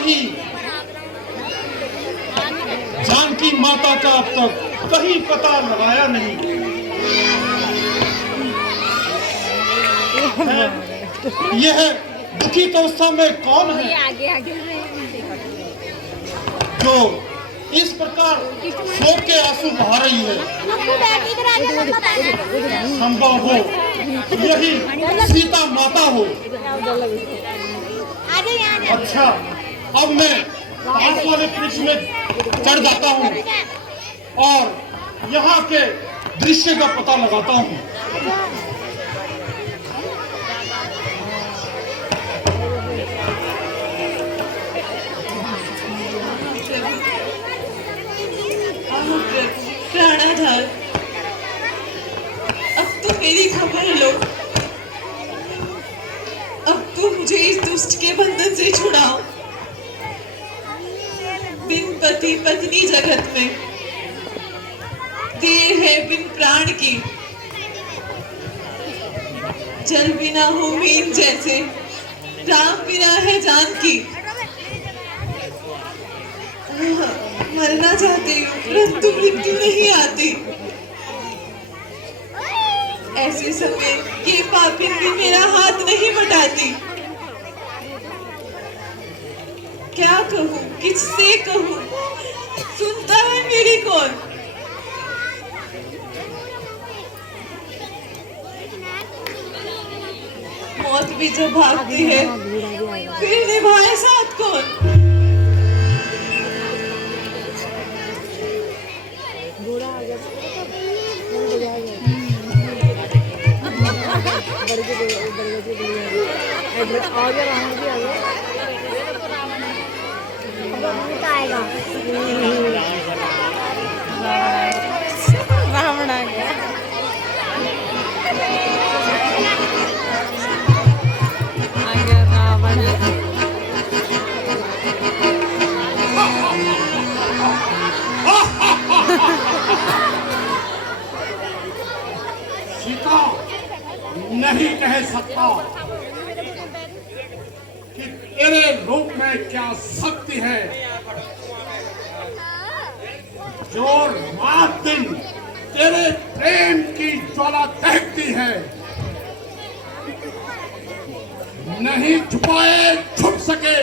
नहीं, जानकी माता का अब तक कहीं पता लगाया नहीं। यह दुखी अवस्था में कौन है जो इस प्रकार शोक के आंसू बहा रही है? संभव हो यही सीता माता हो। अच्छा, अब मैं पास वाले वृक्ष में चढ़ जाता हूँ और यहाँ के दृश्य का पता लगाता हूँ। प्राणाधार, अब तो मेरी खबर लो। अब तो मुझे इस दुष्ट के बंधन से छुड़ाओ। बिन पति पत्नी जगत में देर है बिन प्राण की। जल बिना हो मीन जैसे, राम बिना है जानकी। मरना चाहती हूँ परंतु मृत्यु नहीं आती। ऐसे समय ये पापिन भी मेरा हाथ नहीं बटाती। क्या कहूँ, किससे कहूँ, सुनता है मेरी कौन? मौत भी जब भागती है फिर निभाए साथ कौन? रावण आ गया। रावण सीता, नहीं कह सकता कि तेरे रूप में क्या शक्ति है जो रात दिन तेरे प्रेम की ज्वाला दहकती है। नहीं छुपाए छुप सके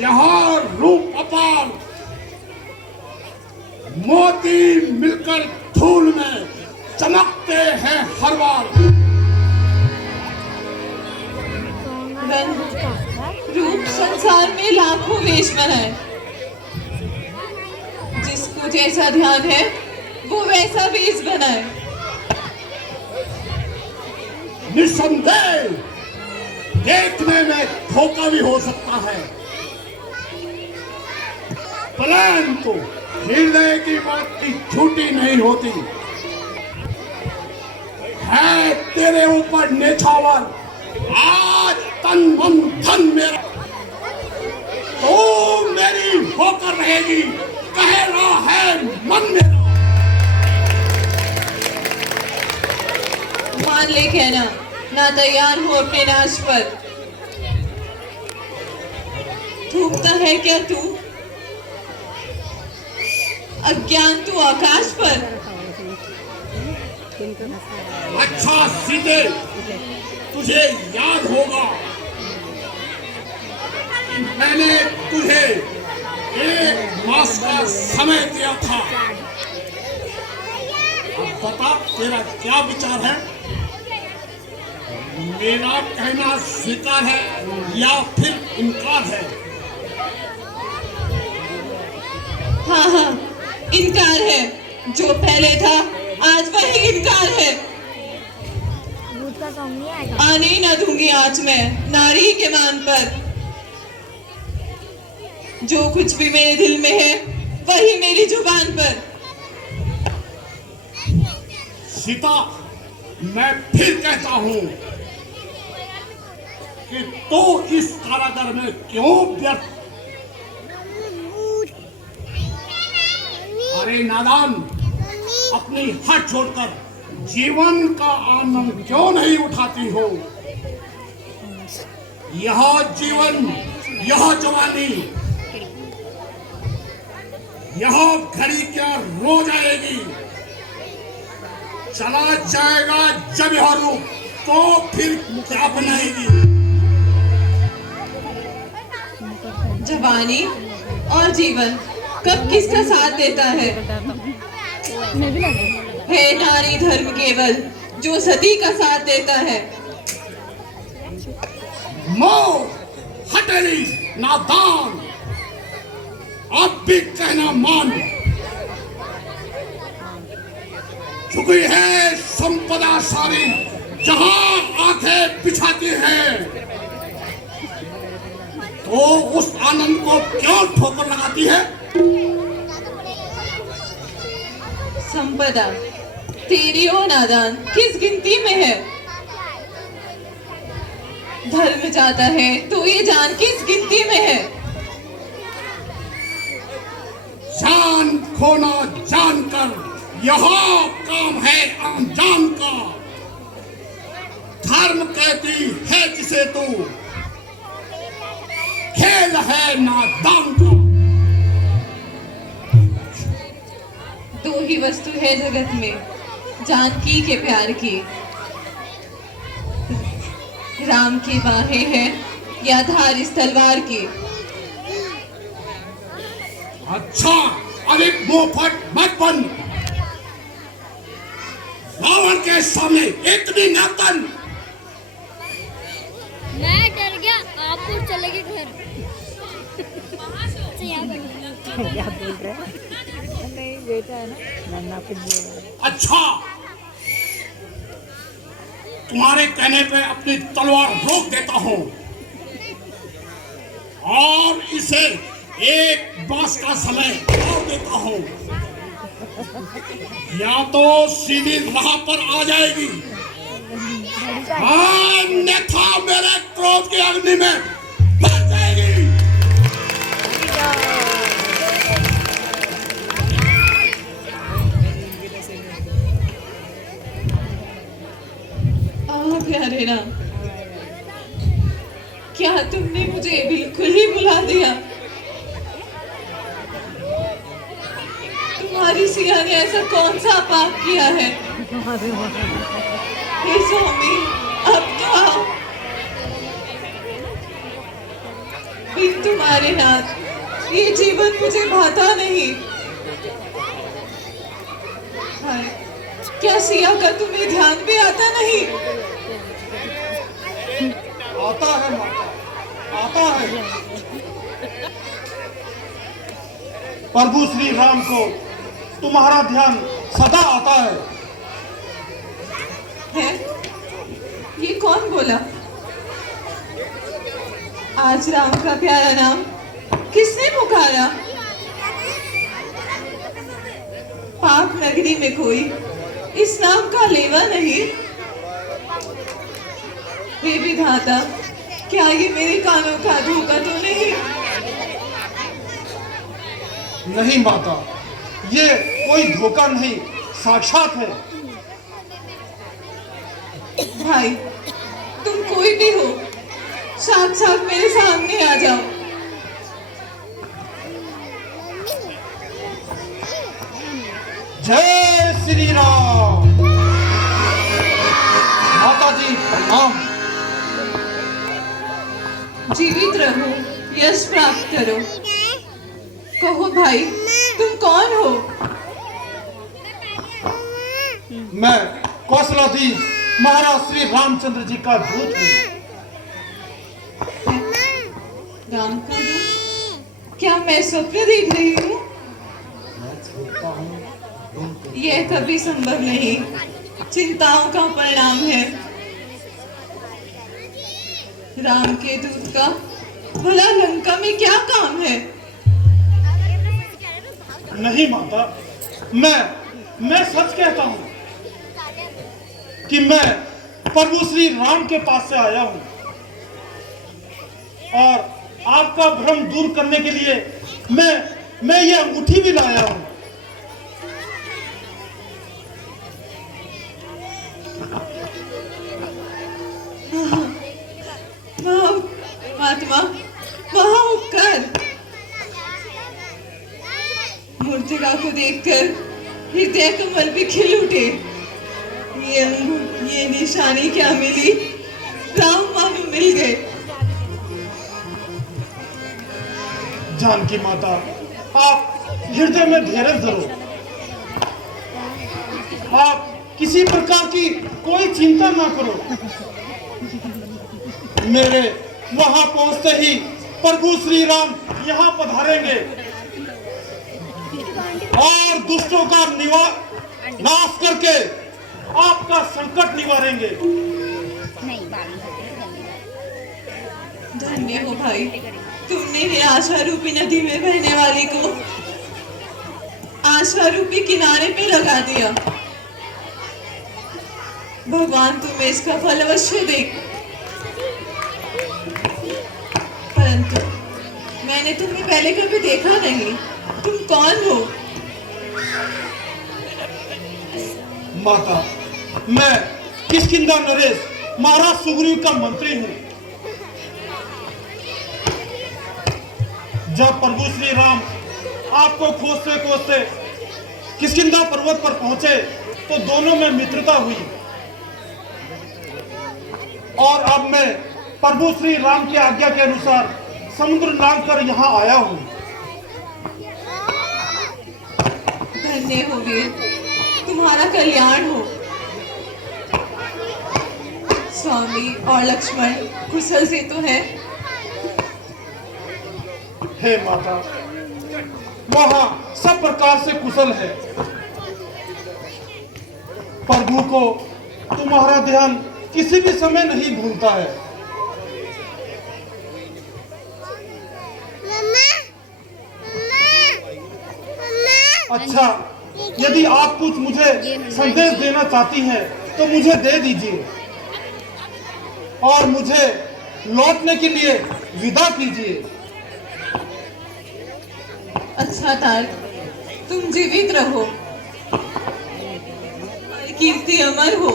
यहाँ रूप अपार, मोती मिलकर धूल में चमकते हैं हर बार। रूप संसार में लाखों वेश बनाए, जिसको जैसा ध्यान है वो वैसा वेश बनाए। निस्संदेह देखने में धोखा भी हो सकता है, परंतु हृदय की बात की झूठी नहीं होती है। तेरे ऊपर नेछावर आज तन मन धन मेरा, तो मेरी होकर रहेगी, कह रहा है मन मेरा। मान ले कहना, ना तैयार हो अपने नाश पर। थूकता है क्या तू अज्ञान तू आकाश पर? अच्छा सीते, तुझे याद होगा कि मैंने तुझे 1 मास का समय दिया था। अब बता तेरा क्या विचार है? मेरा कहना स्वीकार है या फिर इनकार है? हाँ हाँ, इनकार है। जो पहले था आज वही इनकार है। आने ही ना दूंगी आज मैं नारी के मान पर। जो कुछ भी मेरे दिल में है वही मेरी जुबान पर। सीता, मैं फिर कहता हूँ कि तो इस कारागार में क्यों व्यर्थ? अरे नादान, अपनी हट छोड़कर जीवन का आनंद क्यों नहीं उठाती हो? यह जीवन, यह जवानी यह घड़ी क्या रोज आएगी, चला जाएगा जब यह रूप, तो फिर क्या बनाएगी। जवानी और जीवन कब किसका साथ देता है? है नारी धर्म केवल जो सती का साथ देता है। मोह, हटेली, नादान, अब भी कहना मान। चुकी है संपदा सारी, जहां आंखें बिछाती है, तो उस आनंद को क्यों ठोकर लगाती है। संपदा तेरी ओ नादान किस गिनती में है? धर्म जाता है तो ये जान किस गिनती में है? जान खोना जानकर यह काम है अनजान का। धर्म कहती है जिसे तू, खेल है नादान का। दो ही वस्तु है जगत में, जानकी के प्यार की। राम की बाहें हैं या धार इस तलवार की। अच्छा, अधिक मुंहफट मत बन। रावण के सामने इतनी नातन। मैं डर गया, आप लोग चले गए घर। क्या बोल रहे हैं? नहीं बेटा है ना, नन्ना कुछ बोल रहा है। अच्छा, तुम्हारे कहने पे अपनी तलवार रोक देता हूं और इसे एक बांस का समय और देता हूं, या तो सीधी राह पर आ जाएगी, अन्यथा मेरे क्रोध की अग्नि में भर जाएगी। प्यारे राम, क्या तुमने मुझे बिल्कुल ही भुला दिया? तुम्हारी सिया ने ऐसा कौन सा पाप किया है? हे स्वामी, अब तो आओ। बिन तुम्हारे नाथ ये जीवन मुझे भाता नहीं। हाय, क्या सिया का तुम्हें ध्यान भी आता नहीं? आता है माता, आता है। प्रभु श्री राम को तुम्हारा ध्यान सदा आता है। है? ये कौन बोला? आज राम का प्यारा नाम किसने पुकारा? पाप नगरी में कोई इस नाम का लेवा नहीं। हे विधाता, क्या ये मेरे कानों का धोखा तो नहीं? नहीं माता, ये कोई धोखा नहीं, साक्षात है। भाई, तुम कोई भी हो, साक्षात मेरे सामने आ जाओ। जय श्री राम। माता जी प्रणाम। जीवित रहो, यश प्राप्त करो। कहो भाई, तुम कौन हो? मैं कौशलाधीश महाराज श्री रामचंद्र जी का दूत हूँ। राम का दूत? क्या मैं स्वप्न देख रही हूँ? यह कभी संभव नहीं, चिंताओं का परिणाम है। राम के दूत का भला लंका में क्या काम है? नहीं माता, मैं सच कहता हूँ कि मैं प्रभु श्री राम के पास से आया हूँ और आपका भ्रम दूर करने के लिए मैं ये अंगूठी भी लाया हूँ। महात्मा, महाउपकार। देखकर हृदय कमल भी खिल उठे। ये निशानी क्या मिली, राम मानो मिल गए। जानकी माता, आप हृदय में धैर्य धरो। आप किसी प्रकार की कोई चिंता ना करो। मेरे वहां पहुंचते ही प्रभु श्री राम यहाँ पधारेंगे और दुष्टों का नाश करके आपका संकट निवारेंगे। धन्य हो भाई, तुमने निराशा रूपी नदी में बहने वाली को आशा रूपी किनारे पे लगा दिया। भगवान तुम्हें इसका फल अवश्य दे। परंतु मैंने तुम्हें पहले कभी देखा नहीं, तुम कौन हो? माता, मैं किष्किंधा नरेश महाराज सुग्रीव का मंत्री हूँ। जब प्रभु श्री राम आपको खोजते खोजते किष्किंधा पर्वत पर पहुंचे तो दोनों में मित्रता हुई और अब मैं प्रभु श्री राम की आज्ञा के अनुसार समुद्र लांघ कर यहाँ आया हूँ। धन्य हो वीर, तुम्हारा कल्याण हो। स्वामी और लक्ष्मण कुशल से तो है? हे माता, वहाँ सब प्रकार से कुशल है। प्रभु को तुम्हारा ध्यान किसी भी समय नहीं भूलता है। अच्छा, यदि आप कुछ मुझे संदेश देना चाहती हैं तो मुझे दे दीजिए और मुझे लौटने के लिए विदा कीजिए। अच्छा तार, तुम जीवित रहो, कीर्ति अमर हो।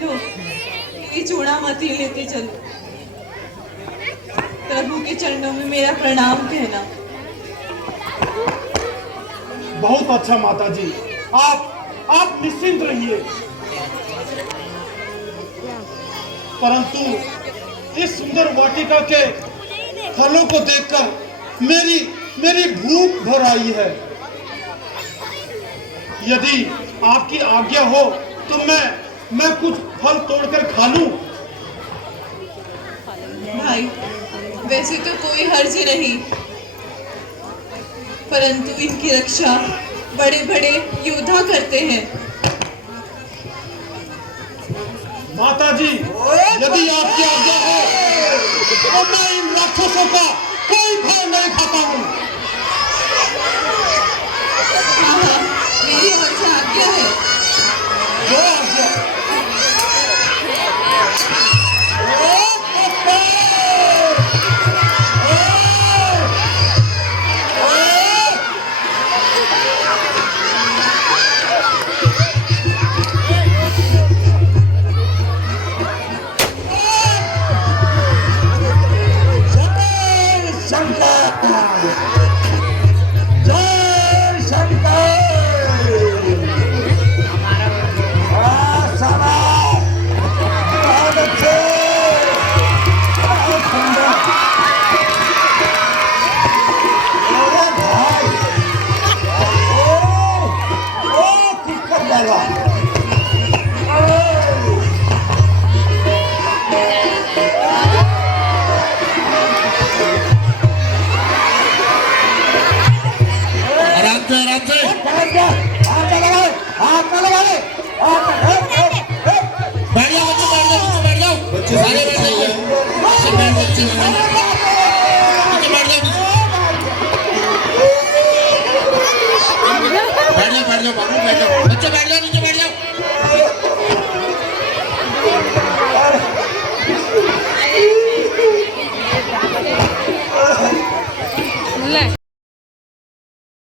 लो, ये चूड़ामती लेते चलो। प्रभु के चरणों में मेरा प्रणाम कहना। बहुत अच्छा माता जी, आप निश्चिंत रहिए। परंतु इस सुंदर वाटिका के फलों को देखकर मेरी भूख भर आई है। यदि आपकी आज्ञा हो तो मैं कुछ फल तोड़कर खा लूं। भाई, वैसे तो कोई हर्ज नहीं, परंतु इनकी रक्षा बड़े बड़े योद्धा करते हैं। माता जी, यदि आपकी आज्ञा हो तो मैं इन राक्षसों का कोई भय नहीं खाता हूँ। हाँ, मेरी ओर से आज्ञा है। जो आज्ञा। बैठ जाओ, बैठ जाओ, बैठ जाओ, सारे बैठ जाइए।